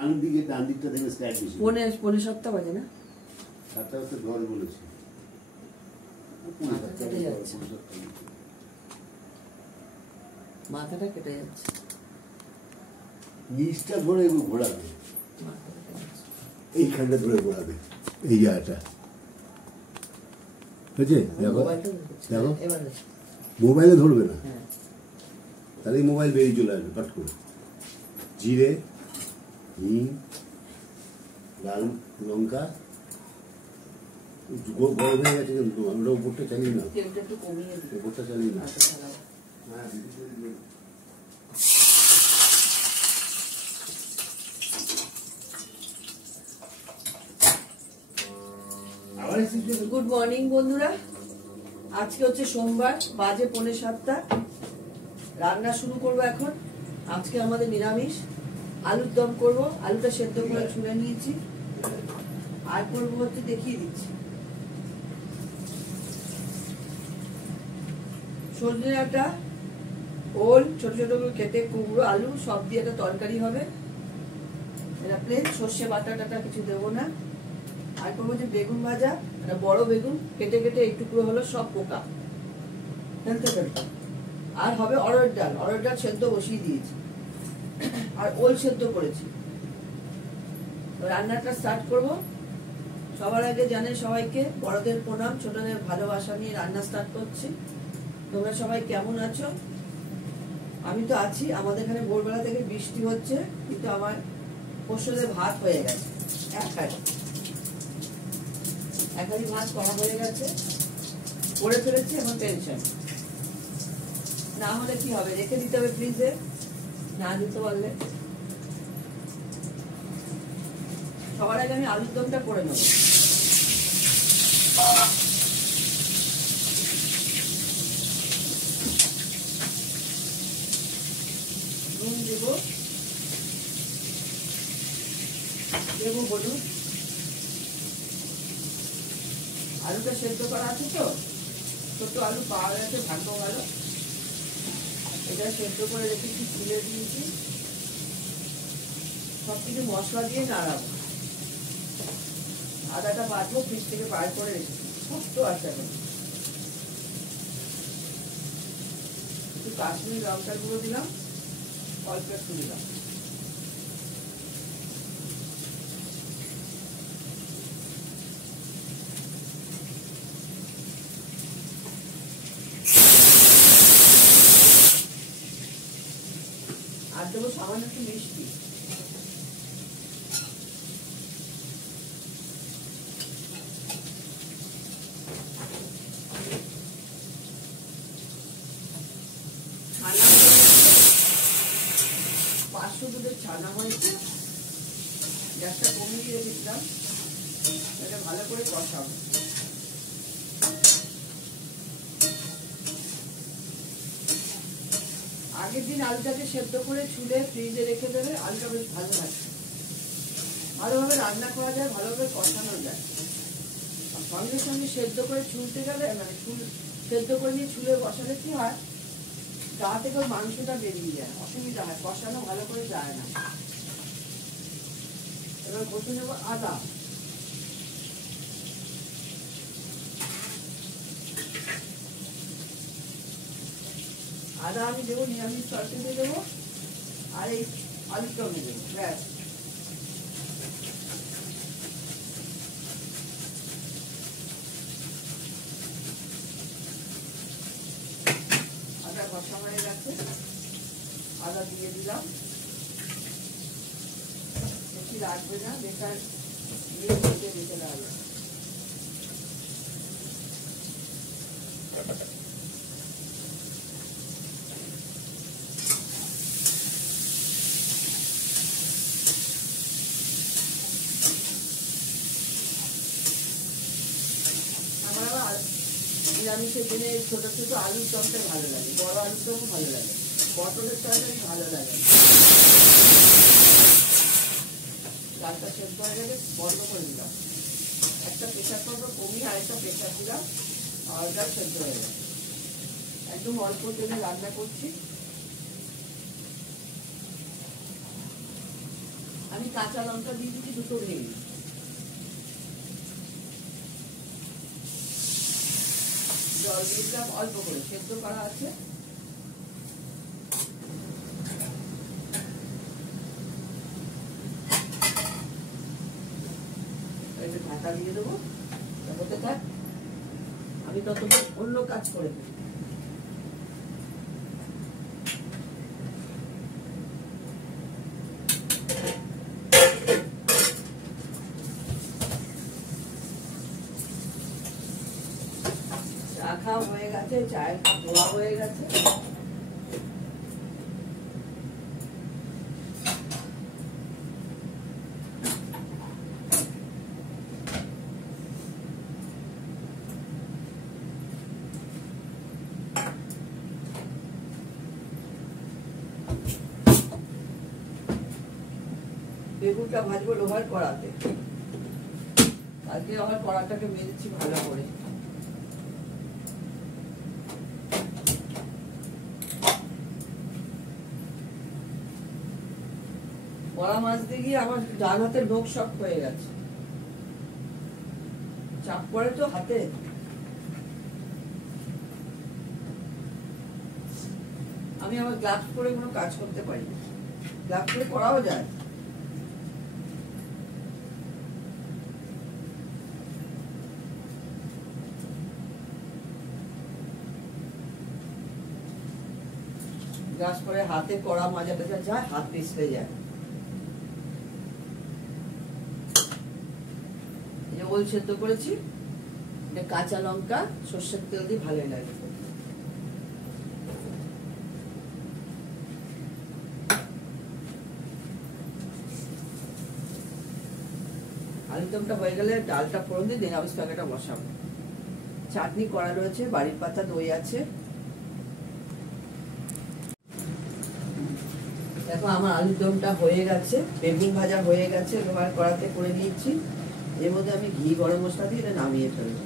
ডান দিকটা থেকে স্ট্যান্ড বেশি। পৌনে 7টা বাজে না? 7টা হচ্ছে ঘর বলেছি। মাথাটা কেটে যাচ্ছে। নিচটা ধরে ঘোরাবে, এইখানটা ধরে ঘোরাবে, এই জায়গাটা বুঝছে? দেখো দেখো, মোবাইলে ধরবে না, তাহলে মোবাইল বেরিয়ে চলে আসবে পাট করে। জিরে, হিং, লাল লঙ্কা গরম হয়ে গেছে, কিন্তু আমরা উপরটা চালিয়ে না, উপরটা চালিয়ে না। গুড মর্নিং বন্ধুরা, আজকে হচ্ছে সোমবার, বাজে 6:45। রান্না শুরু করবো এখন। আজকে আমাদের নিরামিষ, আলুর দম করবো। আলুটা সেদ্ধ করে ছুলে নিয়েছি, আর করবো হচ্ছে দেখিয়ে দিচ্ছি। সজনে ডাঁটা, ওল ছোট ছোট করে কেটে, কুমড়ো, আলু সব দিয়ে একটা তরকারি হবে। এটা প্লেন, সর্ষে বাটা টাটা কিছু দেবো না। আর করবো যে বেগুন ভাজা, একটা বড় বেগুন কেটে কেটে এই টুকরো হলো, সব পোকা ফেলতে ফেলতে। আর হবে অরহর ডাল, অরহর ডাল সেদ্ধ বসিয়ে দিয়েছি, আর ওল সেদ্ধ করেছি। রান্নাটা স্টার্ট করব। সবার আগে জানে সবাইকে বড়দের প্রণাম, ছোটদের ভালোবাসা নিয়ে রান্না স্টার্ট করছি। তোমরা সবাই কেমন আছো? আমি তো আছি। আমাদের এখানে ভোরবেলা থেকে বৃষ্টি হচ্ছে, কিন্তু আমার পোষলে ভাত হয়ে গেছে, এক হাঁড়ি ভাত করা হয়ে গেছে, করে ফেলেছি। এখন টেনশন না হলে কি হবে, রেখে দিতে হবে ফ্রিজে, না দিতে পারলে। সবার আগে আমি আলুর দমটা করে নেব। নুন দেবো, হলুদ। আলুটা সেদ্ধ করা আছে তো, ছোট আলু পাওয়া গেছে, ভাগ্য ভালো। এটা সেদ্ধ করে রেখেছি, তুলে দিয়েছি। সব কিছু মশলা দিয়ে নাড়াবো। আদাটা বাটবো, ফ্রিজ থেকে বার করে রেখেছি, শক্ত আছে এখন। একটু কাশ্মীরি লঙ্কার গুঁড়ো দিলাম, অল্প একটু দিলাম। আর দেবো সামান্য একটু মিষ্টি। ছানা 500 দুধের ছানা হয়েছে, গ্যাসটা কমিয়ে দিয়ে রেখেছিলাম। এটা ভালো করে কষাবো। আগের দিন আলুটাকে সেদ্ধ করে ছুলে ফ্রিজে রেখে দেবে, আলুটা বেশ ভালো লাগে, ভালোভাবে রান্না করা যায়, ভালোভাবে কষানো যায়। সঙ্গে সঙ্গে সেদ্ধ করে ছুলতে গেলে, মানে সেদ্ধ করে নিয়ে ছুলে বসালে কি হয়, গা থেকে মাংসটা বেরিয়ে যায়, অসুবিধা হয়, কষানো ভালো করে যায় না। এবার কষে নেবো আদা। আদা আমি দেবো নিরামিষ তরকারিতে দেবো, আর এই আলুর দমে দেবো, ব্যাস। আদা কষা হয়ে গেছে, আদা দিয়ে দিলাম। বেশি রাখবে না, বেকার দিয়ে দিতে লাগবে। নিরামিষের দিনে ছোট ছোট আলুর দমটা ভালো লাগে, বড় আলুর দমও ভালো লাগে, পটলের তরকারি ভালো লাগে। ডালটা সেদ্ধ হয়ে গেলে বন্ধ করে দিলাম, একটা প্রেশার কুকার কমিয়ে আরেকটা প্রেশার দিলাম, আর ডাল সেদ্ধ হয়ে গেছে। একদম অল্প তেলে রান্না করছি। আমি কাঁচা লঙ্কা দিয়ে দিচ্ছি দুটো ভেঙে। জল দিয়ে দিলাম অল্প করে, সেদ্ধ করা আছে। ঢাকা দিয়ে দেবো, হতে থাক, আমি ততক্ষণ অন্য কাজ করে দিই। চা খাওয়া হয়ে গেছে, চায়ের কাপ ধোয়া হয়ে গেছে। বেগুনটা ভাজবো লোহার কড়াতে। কালকে আমার কড়াটাকে মেরেছি ভালো করে। কড়া মাছতে গিয়ে আমার ডান হাতের নখ শক্ত হয়ে গেছে, চাপ পড়ে তো হাতে। আমি আমার গ্লাভস পরে কোনো কাজ করতে পারি না, গ্লাভস পরে করাও যায়। গ্লাভস পরে হাতে কড়া মাজাতে যায়, হাত পিছলে যায়। ওল সেদ্ধ করেছি, কাঁচা লঙ্কা সর্ষের তেল দিয়ে ভালোই লাগে। আলুদমটা হয়ে গেলে ডালটা ফোড়ন দিয়ে নিরামিষ তরকারিটা বসাবো। চাটনি করা রয়েছে, বাড়ির পাতা, দই আছে। দেখো আমার আলুদমটা হয়ে গেছে, বেগুন ভাজা হয়ে গেছে, লোহার কড়াতে করে নিয়েছি। এর মধ্যে আমি ঘি গরম মশলা দিয়ে এটা নামিয়ে ফেলবো।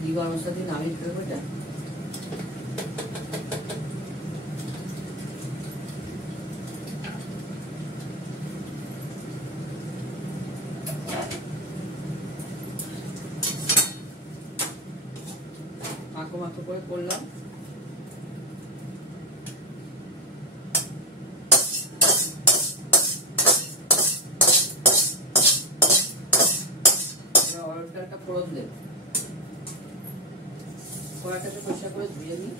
ঘি গরম মশলা দিয়ে নামিয়ে ফেলবো এটা। মাখো মাখো করে করলাম। অরহর ডালটা ফোড়ন দেব, কড়াটাকে পরিষ্কার করে ধুয়ে নিই।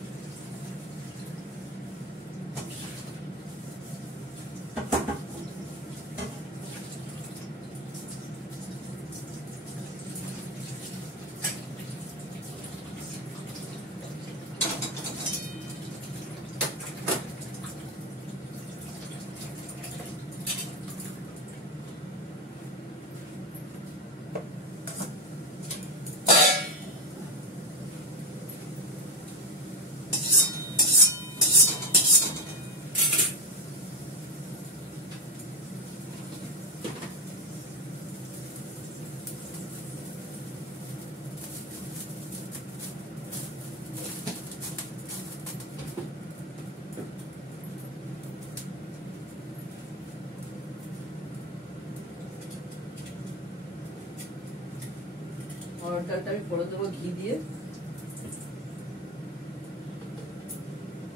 অরহর ডালটা আমি ফোড়ন দেবো ঘি দিয়ে।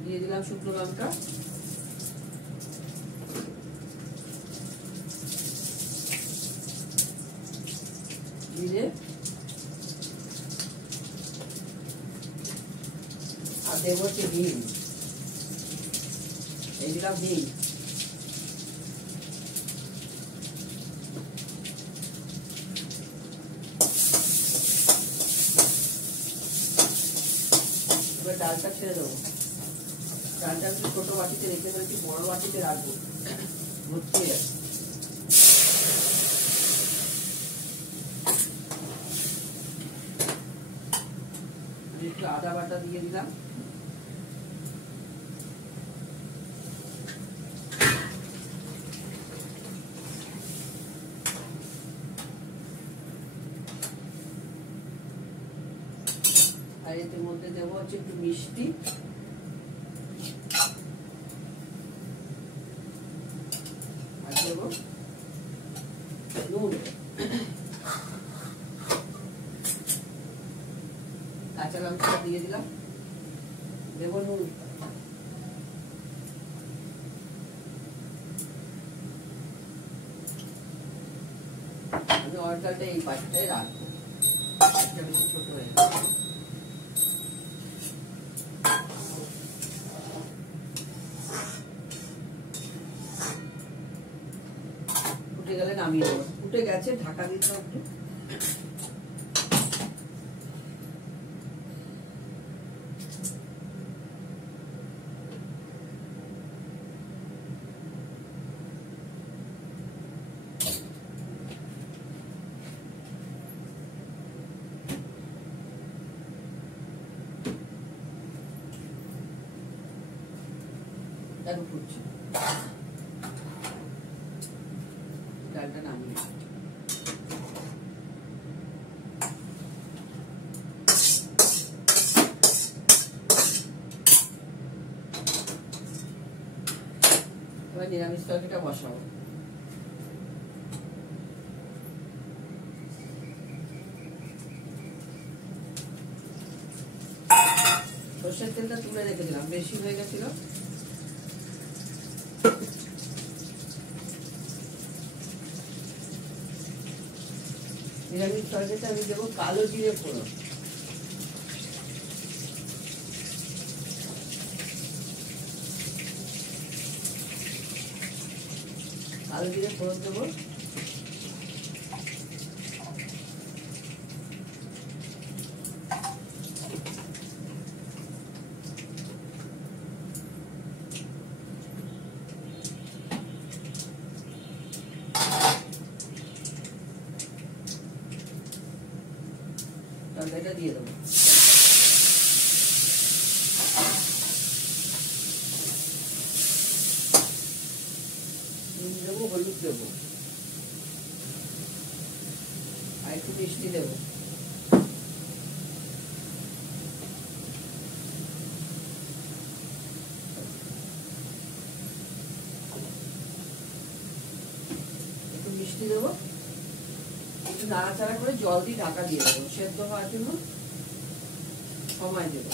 দিয়ে দিলাম শুকনো লঙ্কা, জিরে আর দেবো হচ্ছে ডিম। এই দিলাম ডিম। এবার ডালটা ছেড়ে দেবো। ডালটা একটু ছোট বাটিতে রেখে ফেলেছি, বড় বাটিতে রাখবো, ভর্তি হয়ে যাবে। একটু আদা বাটা দিয়ে দিলাম। আর এর মধ্যে দেবো হচ্ছে একটু মিষ্টি, আর দেবো নুন, কাঁচা লঙ্কা দিয়ে দিলাম, দেবো নুন, আমি অর্ডারটা এই পাশটায় রাখবো, বেশি ছোট হয়ে যাবে। ফুটে গেলে নামিয়ে দেবো। ফুটে গেছে, ঢাকা দিতে একটু। দেখো ফুটছে, ডালটা নামিয়ে এবার নিরামিষ তরকারিটা বসাবো। সর্ষের তেলটা তুলে রেখে দিলাম, বেশি হয়ে গেছিল। নিরামিষ তরকারিতে আমি দেবো কালো জিরে ফোড়ন, কালো জিরে ফোড়ন দেবো, তরকারিটা দিয়ে দেবো। নুন দেবো, হলুদ দেবো, আর একটু মিষ্টি দেবো। একটু মিষ্টি দেবো, একটু নাড়াচাড়া করে জল দিয়ে ঢাকা দিয়ে দেবো, সেদ্ধ হওয়ার জন্য সময় দেবো।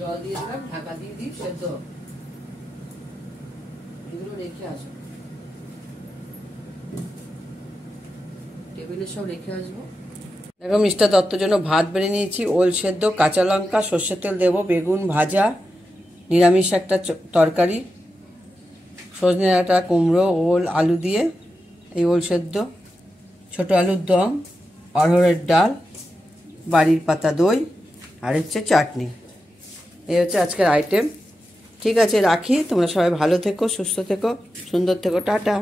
জল দিয়ে দিলাম, ঢাকা দিয়ে দিই, সেদ্ধ এগুলো রেখে আসবো, টেবিলে সব রেখে আসবো। দেখো মিস্টার দত্তর জন্য ভাত বেড়ে নিয়েছি, ওল সেদ্ধ, কাঁচা লঙ্কা, সর্ষের তেল দেবো, বেগুন ভাজা, নিরামিষ একটা তরকারি, সজনে ডাঁটা, কুমড়ো, ওল, আলু দিয়ে এই ওল সেদ্ধ, ছোট আলুর দম, অরহরের ডাল, বাড়ির পাতা দই, আর হচ্ছে চাটনি। এই হচ্ছে আজকের আইটেম। ঠিক আছে, রাখি। তোমরা সবাই ভালো থেকো, সুস্থ থেকো, সুন্দর থেকো, টাটা।